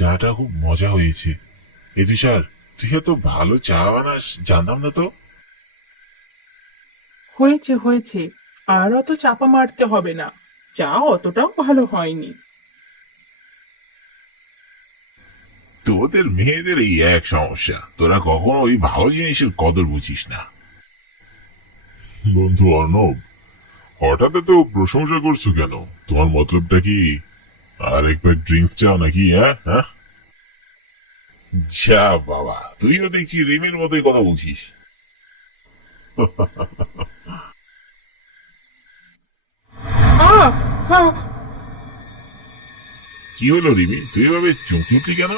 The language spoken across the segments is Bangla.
চাটা খুব মজা হয়েছে। এ তুষার, তুই এত ভালো চা বানাস, জানতাম না তো। হয়েছে হয়েছে, আর অত চাপা মারতে হবে না। চা অতটাও ভালো হয়নি। তোদের মেয়েদের এই এক সমস্যা, তোরা কখনো ওই ভালো জিনিসের কদর বুঝিস না। বন্ধু অর্ণব, হঠাৎ এত প্রশংসা করছো কেন? তোমার মতলবটা কি? আর একবার ড্রিঙ্কস চাও নাকি? হ্যাঁ হ্যাঁ। যা বাবা, তুইও দেখছি রিমির মতোই কথা বলছিস। আহ আহ, কি হলো রিমি, তুই এভাবে চমকে উঠলি কেন?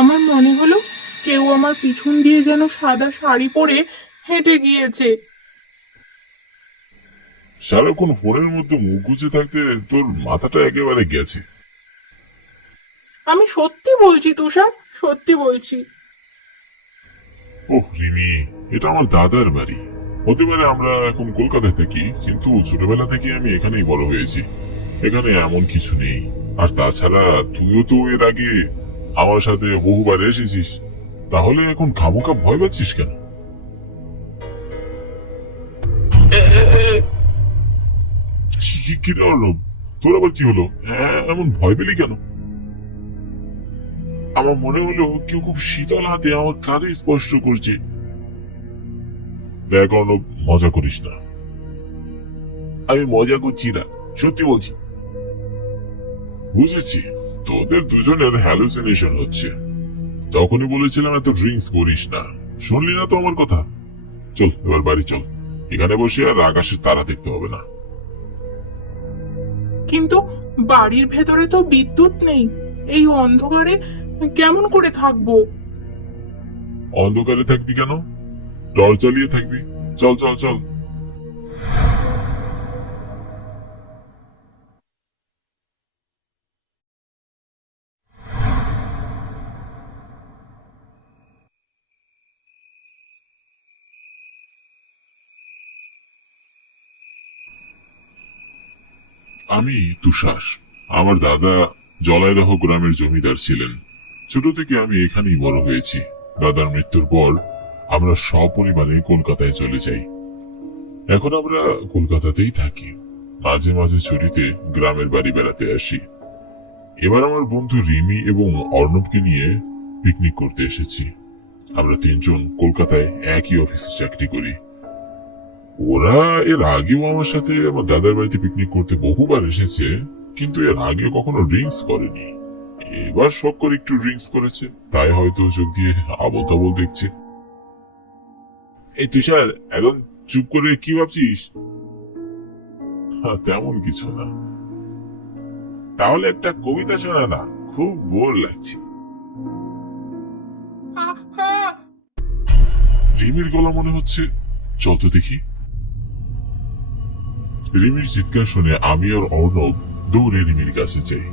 আমার মনে হলো কেউ আমার পিছন দিয়ে যেন সাদা শাড়ি পরে হেঁটে গিয়েছে। সারাক্ষণ ফোনের মধ্যে মুখ গুজে থাকতে তোর মাথাটা একেবারে গেছে। আমি সত্যি বলছি তুষার, সত্যি বলছি। ওহ রিমি, এটা আমার দাদার বাড়ি। হতে পারে আমরা এখন কলকাতায় থাকি, কিন্তু ছোটবেলা থেকে আমি এখানেই বড় হয়েছি। এখানে এমন কিছু নেই। আর তাছাড়া তুইও তো এর আগে আমার সাথে বহুবার এসেছিস, তাহলে এখন খামোখা ভয় পাচ্ছিস কেন? কি রে অর্ণব, তোর আবার কি হলো? এমন ভয় পেলি কেন? আমার মনে হলো কেউ খুব শীতল হাতে আমার কাঁধে স্পর্শ করছে। দেখ অর্ণব, মজা করিস না। আমি মজা করছি না, সত্যি বলছি। বুঝেছি, তোদের দুজনের হ্যালুসিনেশন হচ্ছে। তখনই বলেছিলাম এত ড্রিঙ্কস করিস না, শুনলি না তো আমার কথা। চল এবার বাড়ি চল, এখানে বসে আর আকাশের তারা দেখতে হবে না। কিন্তু বাড়ির ভেতরে তো বিদ্যুৎ নেই, এই অন্ধকারে কেমন করে থাকবো? অন্ধকারে থাকবি কেন? টর্চ জ্বালিয়ে থাকবি। চল চল চল। আমি তুষার। আমার দাদা জলাইদহ গ্রামের জমিদার ছিলেন। ছোট থেকে আমি এখানেই বড় হয়েছি। দাদার মৃত্যুর পর আমরা সপরিবারে কলকাতায় চলে যাই। এখন আমরা কলকাতাতেই থাকি। মাঝে মাঝে ছুটিতে গ্রামের বাড়ি বেড়াতে আসি। এবার আমার বন্ধু রিমি এবং অর্ণবকে নিয়ে পিকনিক করতে এসেছি। আমরা তিনজন কলকাতায় একই অফিসে চাকরি করি। ওরা এর আগেও আমার সাথে আমার দাদার বাড়িতে পিকনিক করতে বহুবার এসেছে, কিন্তু এর আগে কখনো ড্রিঙ্কস করেনি। এবার শখ করে একটু ড্রিঙ্কস করেছে, তাই হয়তো চোখ দিয়ে আবল তাবল দেখছে। এই তুষার, এখন চুপ করে কি ভাবছিস? তেমন কিছু না। তাহলে একটা কবিতা শোনা না, খুব বোর লাগছে। আহ, আহ, রিমির গলা মনে হচ্ছে। চল তো দেখি। রিমির চিৎকার শুনে আমি আর অর্ণব দৌড়ে রিমির কাছে যাই।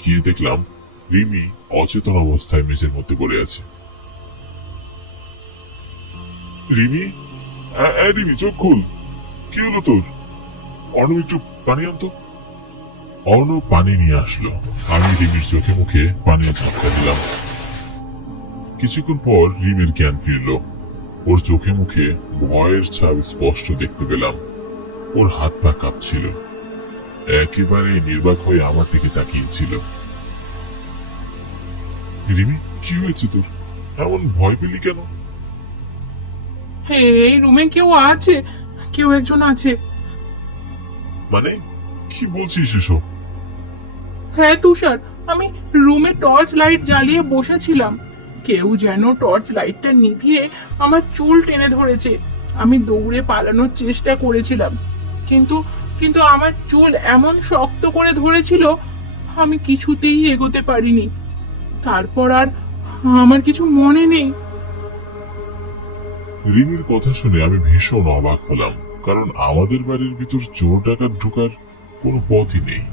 গিয়ে দেখলাম রিমি অচেতন অবস্থায় মেঝের মধ্যে পড়ে আছে। রিমি, রিমি চোখ খুল। কি হলো তোর? অর্ণব একটু পানি আনতো। অর্ণব পানি নিয়ে আসলো। আমি রিমির চোখে মুখে পানির ঝাপটা দিলাম। কিছুক্ষণ পর রিমির জ্ঞান ফিরল। ওর চোখে মুখে ভয়ের ছাপ স্পষ্ট দেখতে পেলাম। ওর হাত পা কাঁপছিল। একেবারে নির্বাক হয়ে আমার দিকে তাকিয়েছিল। রিমি, কি হয়েছে তোর? এমন ভয় পেলি কেন? হে, এই রুমে কেউ আছে, কেউ একজন আছে। মানে, কি বলছিস এসব? হ্যাঁ তুষার, আমি রুমে টর্চ লাইট জ্বালিয়ে বসেছিলাম। কেউ যেন টর্চ লাইটটা নিভিয়ে আমার চুল টেনে ধরেছে। আমি দৌড়ে পালানোর চেষ্টা করেছিলাম, কিন্তু কিন্তু আমার চুল এমন শক্ত করে ধরেছিল, আমি কিছুতেই এগোতে পারিনি। তারপর আর আমার কিছু মনে নেই। রিমির কথা শুনে আমি ভীষণ অবাক হলাম, কারণ আমাদের বাড়ির ভিতর চোর ডাকাত ঢোকার কোনো পথই নেই।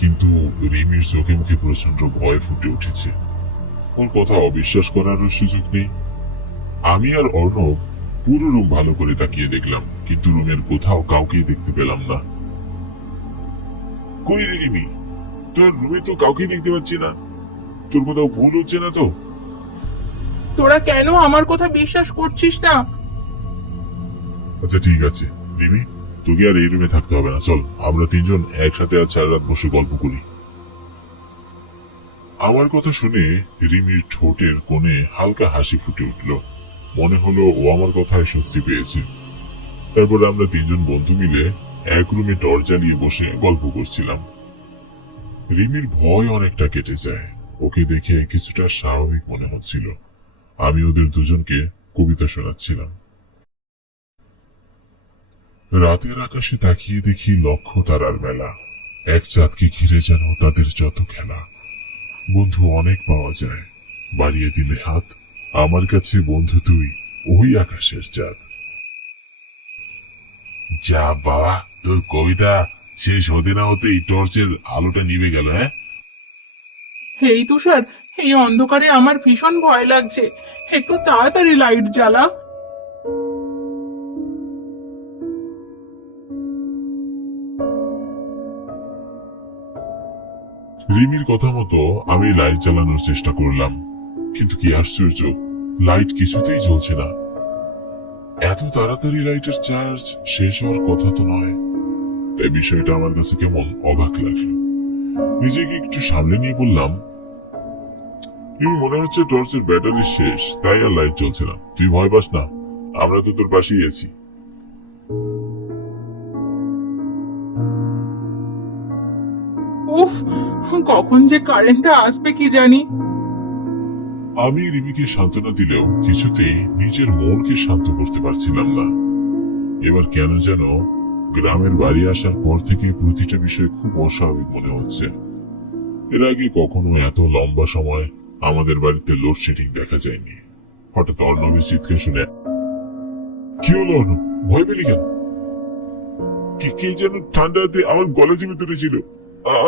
কিন্তু রিমির চোখে মুখে প্রচন্ড ভয় ফুটে উঠেছে। ওর কথা অবিশ্বাস করারও সুযোগ নেই। আমি আর অর্ণব পুরো রুম ভালো করে তাকিয়ে দেখলাম, কিন্তু রুমের কোথাও কাউকেই দেখতে পেলাম না। কই রে রিমি, তোর রুমে তো কাউকেই দেখতে পাচ্ছি না। তোর কোথাও ভুল হচ্ছে না তো? তোরা কেন আমার কথা বিশ্বাস করছিস না? আচ্ছা ঠিক আছে রিমি, তোকে আর এই রুমে থাকতে হবে না, চল আমরা তিনজন একসাথে আজ সারা রাত বসে গল্প করি। আমার কথা শুনে রিমির ঠোঁটের কোণে হালকা হাসি ফুটে উঠল। মনে হলো ও আমার কথায় স্বস্তি পেয়েছে। তারপর আমরা তিনজন বন্ধু মিলে এক রুমে টর্চ জ্বালিয়ে বসে গল্প করছিলাম। রিমির ভয় অনেকটা কেটে যায়, ওকে দেখে কিছুটা স্বাভাবিক মনে হচ্ছিল। আমি ওদের দুজনকে কবিতা শোনাচ্ছিলাম। রাতের আকাশে তাকিয়ে দেখি লক্ষ তারার মেলা, এক চাঁদকে ঘিরে যেন তাদের যত খেলা। বন্ধু অনেক পাওয়া যায়, বাড়িয়ে দিলে হাত, আমার কাছে বন্ধু তুই ওই আকাশের চাঁদ। যা বাবা, তোর কবিতা শেষ হতে না হতেই টর্চের আলোটা নিভে গেল। হ্যাঁ, এই তুষার, এই অন্ধকারে আমার ভীষণ ভয় লাগছে, একটু তাড়াতাড়ি লাইট জ্বালা। রিমির কথা মতো আমি লাইট জ্বালানোর চেষ্টা করলাম, কিন্তু কি আশ্চর্য, লাইট কিছুতেই জ্বলছে না। এত তাড়াতাড়ি লাইটের চার্জ শেষ হওয়ার কথা তো নয়। তাই বিষয়টা আমার কাছে কেমন অবাক লাগলো। নিজেকে একটু সামলে নিয়ে বললাম, মনে হচ্ছে টর্চের ব্যাটারি শেষ, তাই আর লাইট জ্বলছে না। তুই ভয় পাস না, আমরা তো তোর পাশেই আছি। উফ, কখন যে কারেন্টটা আসবে কি জানি। আমি রিমিকে সান্ত্বনা দিলেও কিছুতেই নিজের মনকে শান্ত করতে পারছিলাম না। এবার কেন যেন গ্রামের বাড়ি আসার পর থেকে প্রতিটা বিষয় খুব অস্বাভাবিক মনে হচ্ছে। এর আগে কখনো এত লম্বা সময় আমাদের বাড়িতে লোডশেডিং দেখা যায়নি। হঠাৎ অর্ণবের চিৎকার শুনে, কি হলো অর্ণব, ভয় পেলি কেন? কে যেন ঠান্ডাতে আমার গলা চেপে ধরেছিল,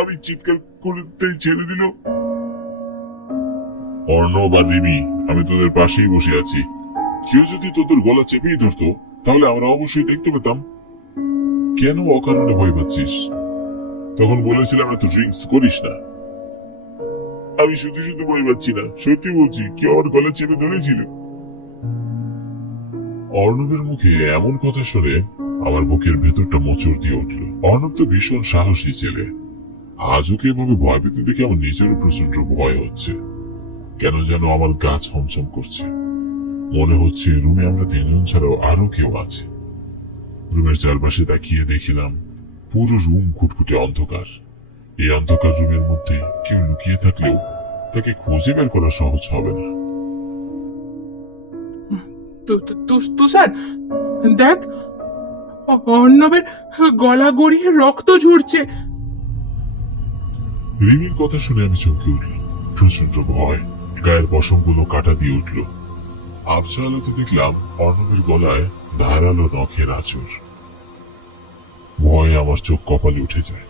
আমি চিৎকার করতেই ছেড়ে দিল। অর্ণব আর রিমি, আমি তোদের পাশেই বসে আছি। কেউ যদি তোদের গলা চেপেই ধরতো তাহলে আমরা অবশ্যই দেখতে পেতাম। কেন অকারণে ভয় পাচ্ছিস? তখন বলেছিলাম না তো ড্রিঙ্কস করিস না। আমি শুধু শুধু ভয় পাচ্ছি না, সত্যি বলছি, কেউ আমার গলা চেপে ধরেছিল। অর্ণবের মুখে এমন কথা শুনে আমার বুকের ভেতরটা মোচড় দিয়ে উঠল। অর্ণব তো ভীষণ সাহসী ছেলে, আজ ওকে এভাবে ভয় পেতে দেখে আমার নিজেরও প্রচন্ড ভয় হচ্ছে। কেন যেন আমার গা ছমছম করছে। মনে হচ্ছে রুমে আমরা তিনজন ছাড়াও আরো কেউ আছে। রুমের চারপাশে তাকিয়ে দেখিলাম পুরো রুম ঘুটঘুটে অন্ধকার। এই অন্ধকার রুমের মধ্যে কেউ লুকিয়ে থাকলেও তাকে খুঁজে বের করা সহজ হবে না। তুষার, দেখ, অর্ণবের গলা গড়িয়ে রক্ত ঝরছে। রিমির কথা শুনে আমি চমকে উঠলাম। প্রচন্ড ভয়, গায়ের পশমগুলো কাটা দিয়ে উঠল। আবছা আলোতে দেখলাম অর্ণবের গলায় ধারালো নখের আঁচড়। ভয়ে আমার চোখ কপালে উঠে যায়।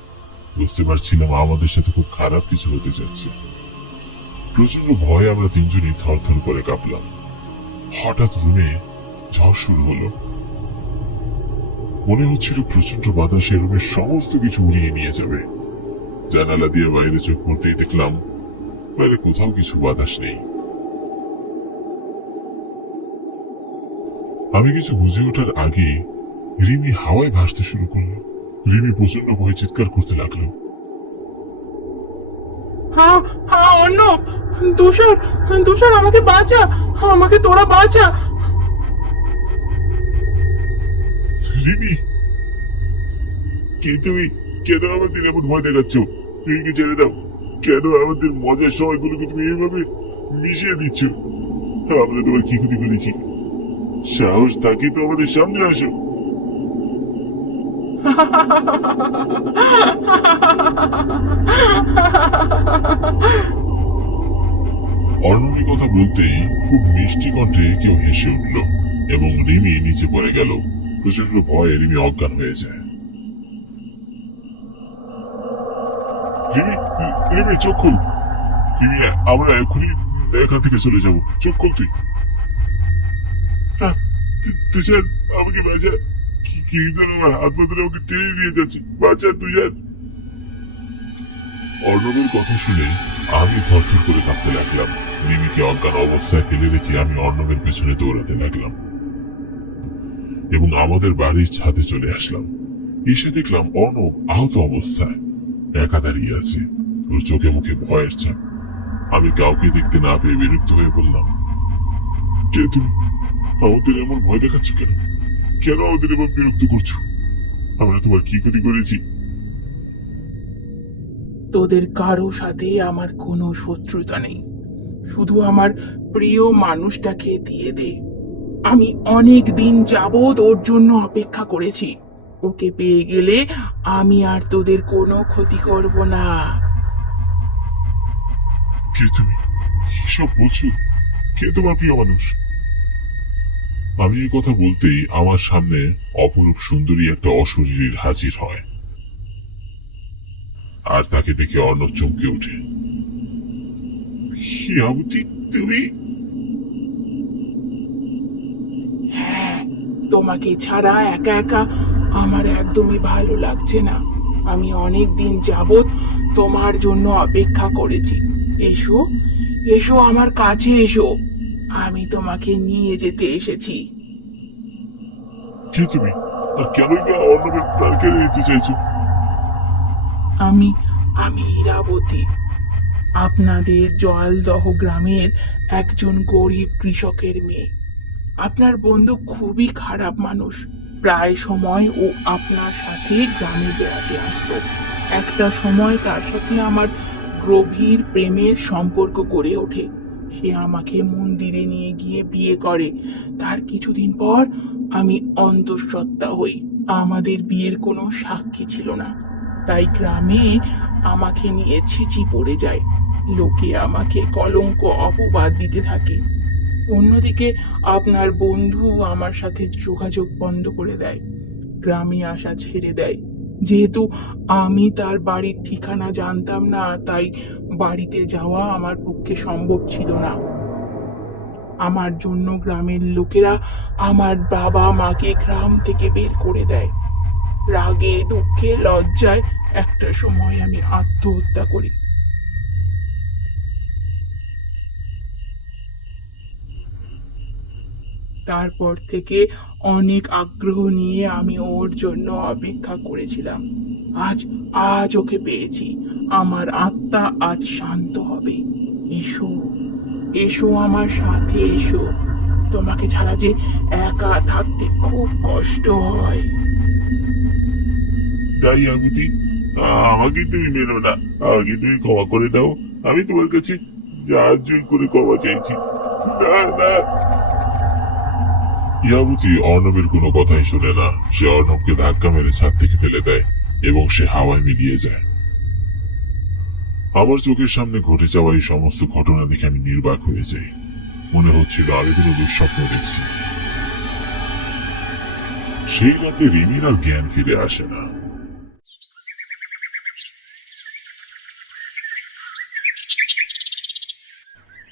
বুঝতে পারছিলাম আমাদের সাথে খুব খারাপ কিছু হতে যাচ্ছে। প্রচন্ড ভয়ে আমরা তিনজনই থরথর করে কাঁপলাম। হঠাৎ রুমে ঝড় শুরু হলো। মনে হচ্ছিল প্রচন্ড বাতাসে রুমের সমস্ত কিছু উড়িয়ে নিয়ে যাবে। জানালা দিয়ে বাইরে চোখ পড়তেই দেখলাম বাইরে কোথাও কিছু বাতাস নেই। আমি কিছু বুঝে ওঠার আগে রিমি হাওয়ায় ভাসতে শুরু করলো। রিমি প্রচন্ড ভয়ে চিৎকার করতে লাগলো। হ্যাঁ হ্যাঁ, অর্ণব, তুষার, তুষার, আমাকে বাঁচা, আমাকে তোরা বাঁচা। রিমি, কে তুমি? কেন আমাদের এমন ভয় দেখাচ্ছ? রিমিকে ছেড়ে দাও। কেন আমাদের মজার সময়গুলোকে তুমি এইভাবে মিশিয়ে দিচ্ছ? আমরা তোমার কি ক্ষতি করেছি? সাহস থাকে তো আমাদের সামনে আসো। অর্ণবী কথা বলতেই খুব মিষ্টি কণ্ঠে কেউ হেসে উঠল এবং রিমি নিচে পড়ে গেল। প্রচন্ড ভয়ে রিমি অজ্ঞান হয়ে যায়। রিমি, রিমি চোখ খুল। রিমি, আমরা এখনই এখান থেকে চলে যাব। চোখ খুল তুই। তুষার, আমাকে বাঁচা। কি যেন আমার হাত পা ধরে আমাকে টেনে নিয়ে যাচ্ছে। বাঁচা তুষার। অর্ণবের কথা শুনে আমি থরথর করে কাঁপতে লাগলাম। মিমিকে অজ্ঞান অবস্থায় ফেলে রেখে আমি অর্ণবের পেছনে দৌড়াতে লাগলাম এবং আমাদের বাড়ির ছাদে চলে আসলাম। এসে দেখলাম অর্ণব আহত অবস্থায় একা দাঁড়িয়ে আছে, ওর চোখে মুখে ভয়ের ছাপ। আমি কাউকে দেখতে না পেয়ে বিরক্ত হয়ে বললাম, কে তুমি? আমাদের এমন ভয় দেখাচ্ছ কেন? কেন আমাদের এমন বিরক্ত করছো? আমরা তোমার কি ক্ষতি করেছি? তোদের কারো সাথে আমার কোনো শত্রুতা নেই, শুধু আমার প্রিয় মানুষটাকে দিয়ে দে। আমি অনেক দিন যাবৎ ওর জন্য অপেক্ষা করেছি। ওকে পেয়ে গেলে আমি আর তোদের কোনো ক্ষতি করব না। কে তুমি? কিসব বলছো? কে তোমার প্রিয় মানুষ? আমি এই কথা বলতেই আমার সামনে অপরূপ সুন্দরী একটা অশরীরীর হাজির হয়, আর তাকে দেখে অর্ণব চমকে ওঠে। হিয়াবতী, তুমি? হ্যাঁ, তোমাকে ছাড়া একা একা আমার একদমই ভালো লাগছে না। আমি অনেক দিন যাবৎ তোমার জন্য অপেক্ষা করেছি। এসো, এসো আমার কাছে এসো, আমি তোমাকে নিয়ে যেতে এসেছি। কে তুমি? আর কেনই বা অর্ণবের প্রাণ কেড়ে নিতে চাইছো? আমি আমি ইরাবতী, আপনাদের জলদহ গ্রামের একজন গরিব কৃষকের মেয়ে। আপনার বন্ধু খুবই খারাপ মানুষ। প্রায় সময় ও আপনার সাথে গ্রামে বেড়াতে আসতো। একটা সময় তার সাথে আমার গভীর প্রেমের সম্পর্ক গড়ে ওঠে। সে আমাকে মন্দিরে নিয়ে গিয়ে বিয়ে করে। তার কিছুদিন পর আমি অন্তঃসত্ত্বা হই। আমাদের বিয়ের কোনো সাক্ষী ছিল না, তাই গ্রামে আমাকে নিয়ে ছিচি পড়ে যায়। লোকে আমাকে কলঙ্ক অপবাদ দিতে থাকে। অন্যদিকে আপনার বন্ধু আমার সাথে যোগাযোগ বন্ধ করে দেয়, গ্রামে আসা ছেড়ে দেয়। যেহেতু আমি তার বাড়ির ঠিকানা জানতাম না, তাই বাড়িতে যাওয়া আমার পক্ষে সম্ভব ছিল না। আমার জন্য গ্রামের লোকেরা আমার বাবা মাকে গ্রাম থেকে বের করে দেয়। রাগে দুঃখে লজ্জায় একটা সময় আমি আত্মহত্যা করি। তারপর থেকে অনেক আগ্রহ নিয়ে আমি ওর জন্য অপেক্ষা করেছিলাম। আজ আজ ওকে পেয়েছি। আমার আত্মা আজ শান্ত হবে। এসো, এসো আমার সাথে এসো। তোমাকে ছাড়া যে একা থাকতে খুব কষ্ট হয়। তাই আগুতি, আমাকে তুমি মেনো না, আমাকে তুমি ক্ষমা করে দাও। আমি তোমার কাছে হাত জোর করে ক্ষমা চাইছি। না না। ইয়াবতী অর্ণবের কোনো কথাই শোনে না। সে অর্ণবকে ধাক্কা মেরে ছাদ থেকে ফেলে দেয় এবং সে হাওয়ায় মিলিয়ে যায়। আমার চোখের সামনে ঘটে যাওয়া এই সমস্ত ঘটনা দেখে আমি নির্বাক হয়ে যাই। মনে হচ্ছিল আমি কোনো দুঃস্বপ্ন দেখছি। সেই রাতে রিমির আর জ্ঞান ফিরে আসে না।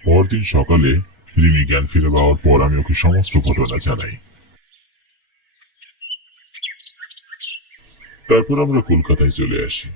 পরদিন সকালে রিমি জ্ঞান ফিরে পাওয়ার পর আমি ওকে সমস্ত ঘটনা জানাই। তারপর আমরা কলকাতায় চলে আসি।